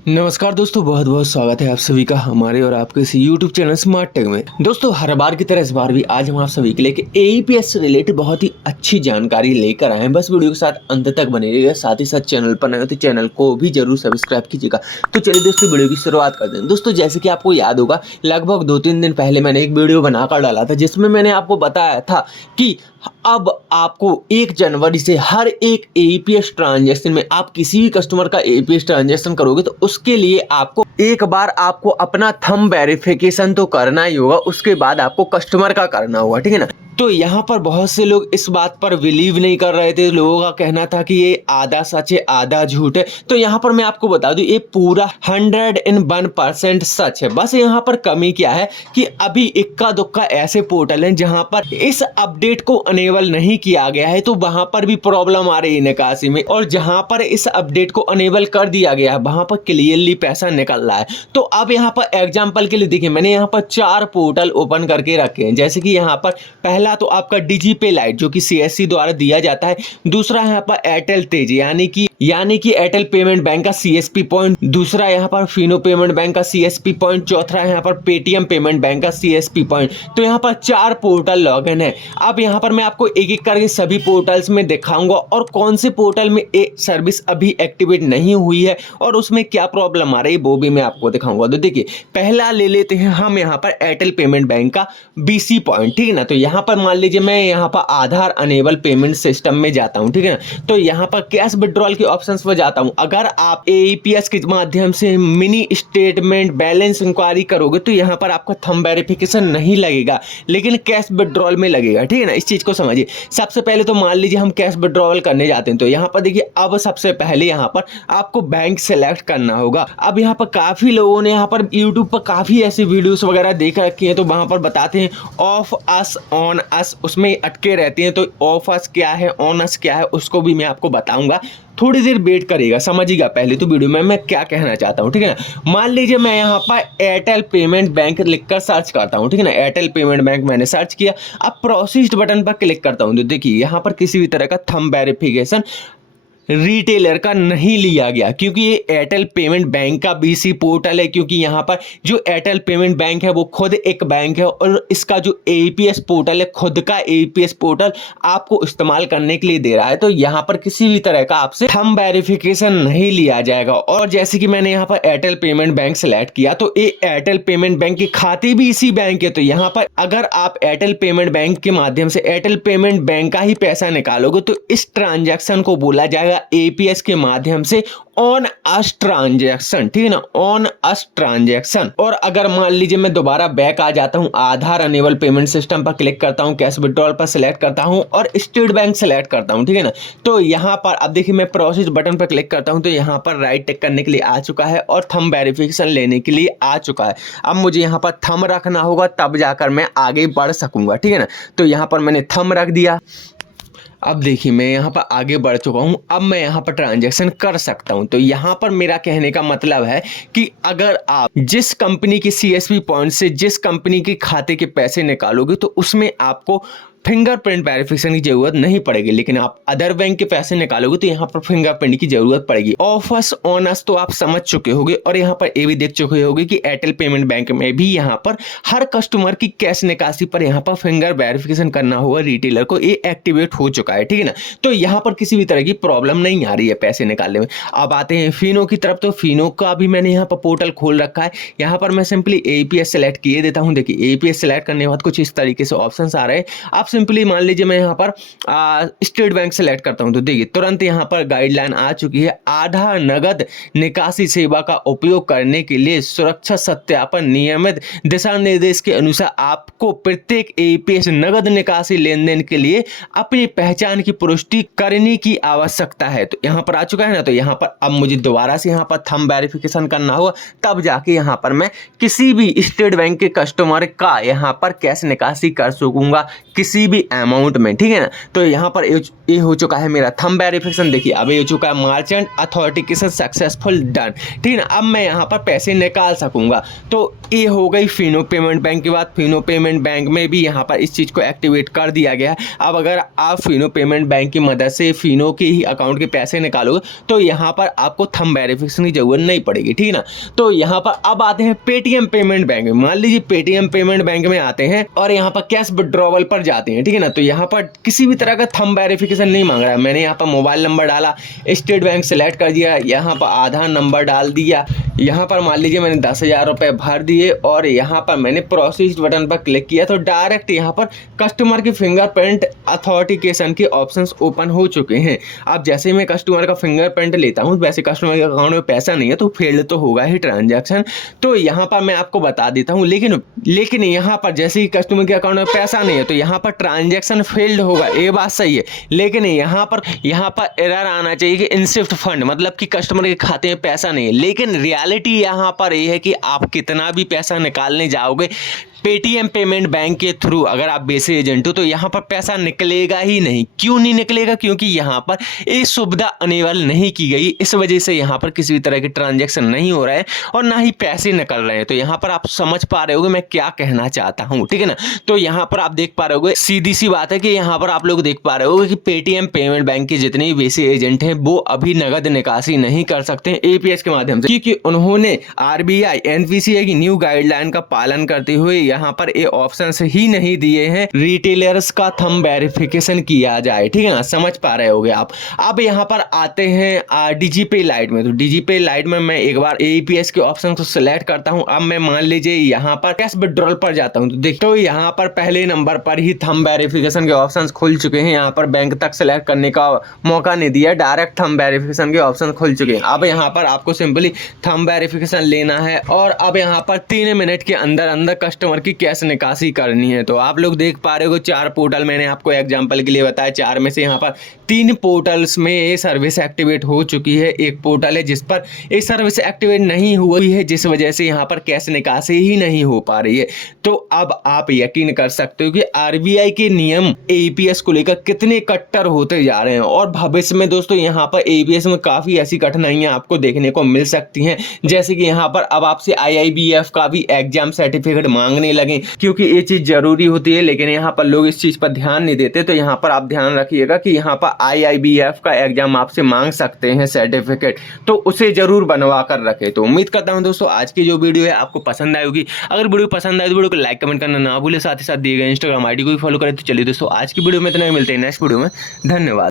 नमस्कार दोस्तों, बहुत बहुत स्वागत है आप सभी का हमारे और आपके इस YouTube चैनल स्मार्ट टेक में। दोस्तों, हर बार की तरह इस बार भी आज हम आप सभी के लिए एईपीएस से रिलेटेड बहुत ही अच्छी जानकारी लेकर आए हैं। बस वीडियो के साथ अंत तक बने रहिएगा। साथ ही साथ चैनल पर नए हो तो चैनल को भी जरूर सब्सक्राइब कीजिएगा। तो चलिए दोस्तों, वीडियो की शुरुआत करते हैं। दोस्तों, जैसे कि आपको याद होगा, लगभग 2-3 दिन पहले मैंने एक वीडियो बनाकर डाला था जिसमें मैंने आपको बताया था कि अब आपको 1 जनवरी से हर एक एईपीएस ट्रांजैक्शन में आप किसी भी कस्टमर का एईपीएस ट्रांजैक्शन करोगे तो उसके लिए आपको एक बार आपको अपना थंब वेरिफिकेशन तो करना ही होगा, उसके बाद आपको कस्टमर का करना होगा, ठीक है ना। तो यहाँ पर बहुत से लोग इस बात पर बिलीव नहीं कर रहे थे। लोगों का कहना था कि ये आधा सच है आधा झूठ है। तो यहाँ पर मैं आपको बता दूं, ये पूरा 101% सच है। बस यहाँ पर कमी क्या है कि अभी इक्का दुक्का ऐसे पोर्टल हैं जहाँ पर इस अपडेट को अनेबल नहीं किया गया है, तो वहां पर भी प्रॉब्लम आ रही है निकासी में। और जहां पर इस अपडेट को अनेबल कर दिया गया है वहां पर क्लियरली पैसा निकल रहा है। तो अब यहाँ पर एग्जाम्पल के लिए देखिए, मैंने यहाँ पर 4 पोर्टल ओपन करके रखे हैं। जैसे कि यहाँ पर पहला तो आपका डिजीपे लाइट जो कि सीएससी द्वारा दिया जाता है। दूसरा यहाँ पर एयरटेल तेज यानी कि एयरटेल पेमेंट बैंक का सीएसपी पॉइंट। दूसरा यहाँ पर फिनो पेमेंट बैंक का सीएसपी पॉइंट। चौथा यहाँ पर पेटीएम पेमेंट बैंक का सीएसपी पॉइंट। तो यहाँ पर 4 पोर्टल लॉगिन है। अब यहाँ पर मैं आपको एक एक करके सभी पोर्टल्स में दिखाऊंगा और कौन से पोर्टल में ये सर्विस अभी एक्टिवेट नहीं हुई है और उसमें क्या प्रॉब्लम आ रही है वो भी मैं आपको दिखाऊंगा। तो देखिए, पहला ले लेते हैं हम यहाँ पर एयरटेल पेमेंट बैंक का बीसी पॉइंट, ठीक है ना। तो यहाँ पर मान लीजिए मैं यहाँ पर आधार अनेबल पेमेंट सिस्टम में जाता हूँ, ठीक है ना। तो यहाँ पर कैश विड्रॉल के ऑप्शंस पर जाता हूँ। अगर आप एईपीएस के माध्यम से मिनी स्टेटमेंट बैलेंस इंक्वायरी करोगे तो यहाँ पर आपका थंब वेरिफिकेशन नहीं लगेगा, लेकिन कैश विड्रॉल में लगेगा, ठीक है ना। इस चीज को समझिए। सबसे पहले तो मान लीजिए हम कैश विड्रॉल करने जाते हैं, तो यहाँ पर देखिए, अब सबसे पहले यहाँ पर आपको बैंक सेलेक्ट करना होगा। अब यहाँ पर काफी लोगों ने यहाँ पर यूट्यूब पर काफी ऐसी वीडियोस वगैरह देख रखी हैं, तो वहां पर बताते हैं ऑफ अस ऑन अस, उसमें अटके रहते हैं। तो ऑफ अस क्या है, ऑन अस क्या है, उसको भी मैं आपको बताऊंगा। थोड़ी देर वेट करिएगा, समझिएगा पहले तो वीडियो में मैं क्या कहना चाहता हूँ, ठीक है ना। मान लीजिए मैं यहाँ पर एयरटेल पेमेंट बैंक लिखकर सर्च करता हूँ, ठीक है ना। एयरटेल पेमेंट बैंक मैंने सर्च किया। अब प्रोसीड बटन पर क्लिक करता हूँ तो देखिए, यहाँ पर किसी भी तरह का थंब वेरिफिकेशन रिटेलर का नहीं लिया गया, क्योंकि ये एयरटेल पेमेंट बैंक का बीसी पोर्टल है। क्योंकि यहाँ पर जो एयरटेल पेमेंट बैंक है वो खुद एक बैंक है और इसका जो एईपीएस पोर्टल है, खुद का एईपीएस पोर्टल आपको इस्तेमाल करने के लिए दे रहा है। तो यहाँ पर किसी भी तरह का आपसे थंब वेरिफिकेशन नहीं लिया जाएगा। और जैसे कि मैंने यहाँ पर एयरटेल पेमेंट बैंक सेलेक्ट किया, तो ये एयरटेल पेमेंट बैंक के खाते भी इसी बैंक है। तो यहाँ पर अगर आप एयरटेल पेमेंट बैंक के माध्यम से एयरटेल पेमेंट बैंक का ही पैसा निकालोगे तो इस ट्रांजैक्शन को बोला जाएगा एपीएस के माध्यम से ऑन अस ट्रांजैक्शन, ठीक है ना, ऑन अस ट्रांजैक्शन। और अगर मान लीजिए मैं दोबारा बैक आ जाता हूं, आधार अनेबल पेमेंट सिस्टम पर क्लिक करता हूं, कैश विड्रॉल पर सिलेक्ट करता हूं और स्टेट बैंक सिलेक्ट करता हूं, ठीक है ना। तो यहां पर अब देखिए, मैं प्रोसीड बटन पर क्लिक करता हूं तो यहां पर राइट टिक करने के लिए आ चुका है और थंब वेरिफिकेशन लेने के लिए आ चुका है। अब मुझे यहां पर थंब रखना होगा, तब जाकर मैं आगे बढ़ सकूंगा, ठीक है ना। तो यहां पर मैंने थंब रख दिया। अब देखिए, मैं यहाँ पर आगे बढ़ चुका हूँ। अब मैं यहाँ पर ट्रांजैक्शन कर सकता हूँ। तो यहाँ पर मेरा कहने का मतलब है कि अगर आप जिस कंपनी के सीएसपी पॉइंट से जिस कंपनी के खाते के पैसे निकालोगे तो उसमें आपको फिंगरप्रिंट वेरिफिकेशन की जरूरत नहीं पड़ेगी, लेकिन आप अदर बैंक के पैसे निकालोगे तो यहाँ पर फिंगरप्रिंट की जरूरत पड़ेगी। ऑफ अस ऑन अस तो आप समझ चुके होंगे और यहाँ पर ये भी देख चुके होंगे कि एयरटेल पेमेंट बैंक में भी यहाँ पर हर कस्टमर की कैश निकासी पर यहाँ पर फिंगर वेरिफिकेशन करना होगा रिटेलर को। ये एक्टिवेट हो चुका है, ठीक है ना। तो यहाँ पर किसी भी तरह की प्रॉब्लम नहीं आ रही है पैसे निकालने में। अब आते हैं फिनो की तरफ। तो फिनो का भी मैंने यहाँ पर पोर्टल खोल रखा है। यहाँ पर मैं सिंपली एपीएस सेलेक्ट किए देता हूँ। देखिए, एपीएस सेलेक्ट करने के बाद कुछ इस तरीके से ऑप्शन आ रहे हैं। आप सिंपली मान लीजिए मैं यहाँ पर स्टेट बैंक सेलेक्ट करता हूं तो देखिए, तुरंत यहाँ पर गाइडलाइन आ चुकी है। आधार नगद निकासी सेवा का उपयोग करने के लिए सुरक्षा सत्यापन नियमित दिशा निर्देश के अनुसार आपको प्रत्येक एपीएस नगद निकासी लेन देन के लिए अपनी पहचान की पुष्टि करने की आवश्यकता है। तो यहाँ पर आ चुका है ना। तो यहाँ पर अब मुझे दोबारा से यहाँ पर थंब वेरिफिकेशन करना होगा, तब जाके यहाँ पर मैं किसी भी स्टेट बैंक के कस्टमर का यहाँ पर कैश निकासी कर सकूंगा, किसी किसी भी अमाउंट में, ठीक है ना। तो यहाँ पर ये हो चुका है मेरा थंब वेरिफिकेशन। देखिए अब ये हो चुका है मर्चेंट अथॉरिटिकेशन सक्सेसफुल डन, ठीक है ना। अब मैं यहाँ पर पैसे निकाल सकूंगा। तो ये हो गई फिनो पेमेंट बैंक की बात। फिनो पेमेंट बैंक में भी यहाँ पर इस चीज़ को एक्टिवेट कर दिया गया है। अब अगर आप फिनो पेमेंट बैंक की मदद से फिनो के ही अकाउंट के पैसे निकालोगे तो यहाँ पर आपको थंब वेरिफिकेशन की जरूरत नहीं पड़ेगी, ठीक है ना। तो यहाँ पर अब आते हैं पेटीएम पेमेंट बैंक में। मान लीजिए पेटीएम पेमेंट बैंक में आते हैं और यहाँ पर कैश विड्रॉवल पर जाते हैं, ठीक है ना। तो यहाँ पर किसी भी तरह का थंब वेरिफिकेशन नहीं मांग रहा है। मैंने यहाँ पर मोबाइल नंबर डाला, स्टेट बैंक सेलेक्ट कर दिया, यहाँ पर आधार नंबर डाल दिया, यहाँ पर मान लीजिए मैंने 10,000 रुपये भर दिए और यहाँ पर मैंने प्रोसीड बटन पर क्लिक किया तो डायरेक्ट यहाँ पर कस्टमर की फिंगरप्रिंट अथॉरिटिकेशन के ऑप्शंस ओपन हो चुके हैं। अब जैसे मैं कस्टमर का फिंगरप्रिंट लेता हूँ, वैसे कस्टमर के अकाउंट में पैसा नहीं है तो फेल्ड तो होगा ही ट्रांजैक्शन। तो यहाँ पर मैं आपको बता देता हूँ, लेकिन यहाँ पर जैसे ही कस्टमर के अकाउंट में पैसा नहीं है तो यहाँ पर ट्रांजैक्शन फेल्ड होगा, ये बात सही है। लेकिन यहाँ पर एरर आना चाहिए कि इनसिफ्ट फंड, मतलब कि कस्टमर के खाते में पैसा नहीं है। लेकिन रियलिटी यहाँ पर ये है कि आप कितना भी पैसा निकालने जाओगे पेटीएम पेमेंट बैंक के थ्रू, अगर आप बेसिक एजेंट हो तो यहाँ पर पैसा निकलेगा ही नहीं। क्यों नहीं निकलेगा? क्योंकि यहाँ पर ये सुविधा अनेबल नहीं की गई। इस वजह से यहाँ पर किसी भी तरह की ट्रांजैक्शन नहीं हो रहा है और ना ही पैसे निकल रहे हैं। तो यहाँ पर आप समझ पा रहे होगे मैं क्या कहना चाहता हूँ, ठीक है ना। तो यहाँ पर आप देख पा रहे होगे, सीधी सी बात है कि यहाँ पर आप लोग देख पा रहे होगे कि पेटीएम पेमेंट बैंक के जितने भी बेसिक एजेंट हैं वो अभी नगद निकासी नहीं कर सकते एपीएस के माध्यम से, क्योंकि उन्होंने आरबीआई एनपीसीआई की न्यू गाइडलाइन का पालन करते हुए यहाँ पर ये ऑप्शंस ही नहीं दिए हैं रिटेलर्स का थंब वेरिफिकेशन किया जाए, ठीक है ना। समझ पा रहे होगे आप। अब यहाँ पर आते हैं डीजीपे लाइट में। तो डीजीपे लाइट में मैं एक बार एईपीएस के ऑप्शन को सिलेक्ट करता हूँ। अब मैं मान लीजिए यहाँ पर कैश विड्रॉल पर जाता हूँ तो देख, तो यहाँ पर पहले नंबर पर ही थंब वेरिफिकेशन के ऑप्शन खुल चुके हैं। यहाँ पर बैंक तक सिलेक्ट करने का मौका नहीं दिया, डायरेक्ट थंब वेरिफिकेशन के ऑप्शन खुल चुके हैं। अब यहाँ पर आपको सिंपली थंब वेरिफिकेशन लेना है और अब यहाँ पर 3 मिनट के अंदर अंदर कस्टमर की कैश निकासी करनी है। तो आप लोग देख पा रहे हो 4 पोर्टल मैंने आपको एग्जांपल के लिए बताया, 4 में से यहाँ पर 3 पोर्टल्स में ये सर्विस एक्टिवेट हो चुकी है। एक पोर्टल है जिस पर ये सर्विस एक्टिवेट नहीं हुई है, जिस वजह से यहाँ पर कैश निकासी ही नहीं हो पा रही है। तो अब आप यकीन कर सकते हो कि आरबीआई के नियम एईपीएस को लेकर कितने कट्टर होते जा रहे हैं और भविष्य में दोस्तों यहाँ पर एईपीएस में काफी ऐसी कठिनाइयां आपको देखने को मिल सकती हैं। जैसे कि यहाँ पर अब आपसे आईआईबीएफ का भी एग्जाम सर्टिफिकेट मांगने लगे, क्योंकि ये चीज जरूरी होती है, लेकिन यहाँ पर लोग इस चीज पर ध्यान नहीं देते। तो यहाँ पर आप ध्यान रखिएगा कि यहाँ पर आईआईबीएफ का एग्जाम आपसे मांग सकते हैं सर्टिफिकेट, तो उसे जरूर बनवा कर रखें। तो उम्मीद करता हूँ दोस्तों आज की जो वीडियो है आपको पसंद आई होगी। अगर वीडियो पसंद आए तो वीडियो को लाइक कमेंट करना ना भूले, साथ ही साथ दिए गए इंस्टाग्राम आईडी को भी फॉलो करें। तो चलिए दोस्तों आज की वीडियो में इतना ही, मिलते हैं नेक्स्ट वीडियो में। धन्यवाद।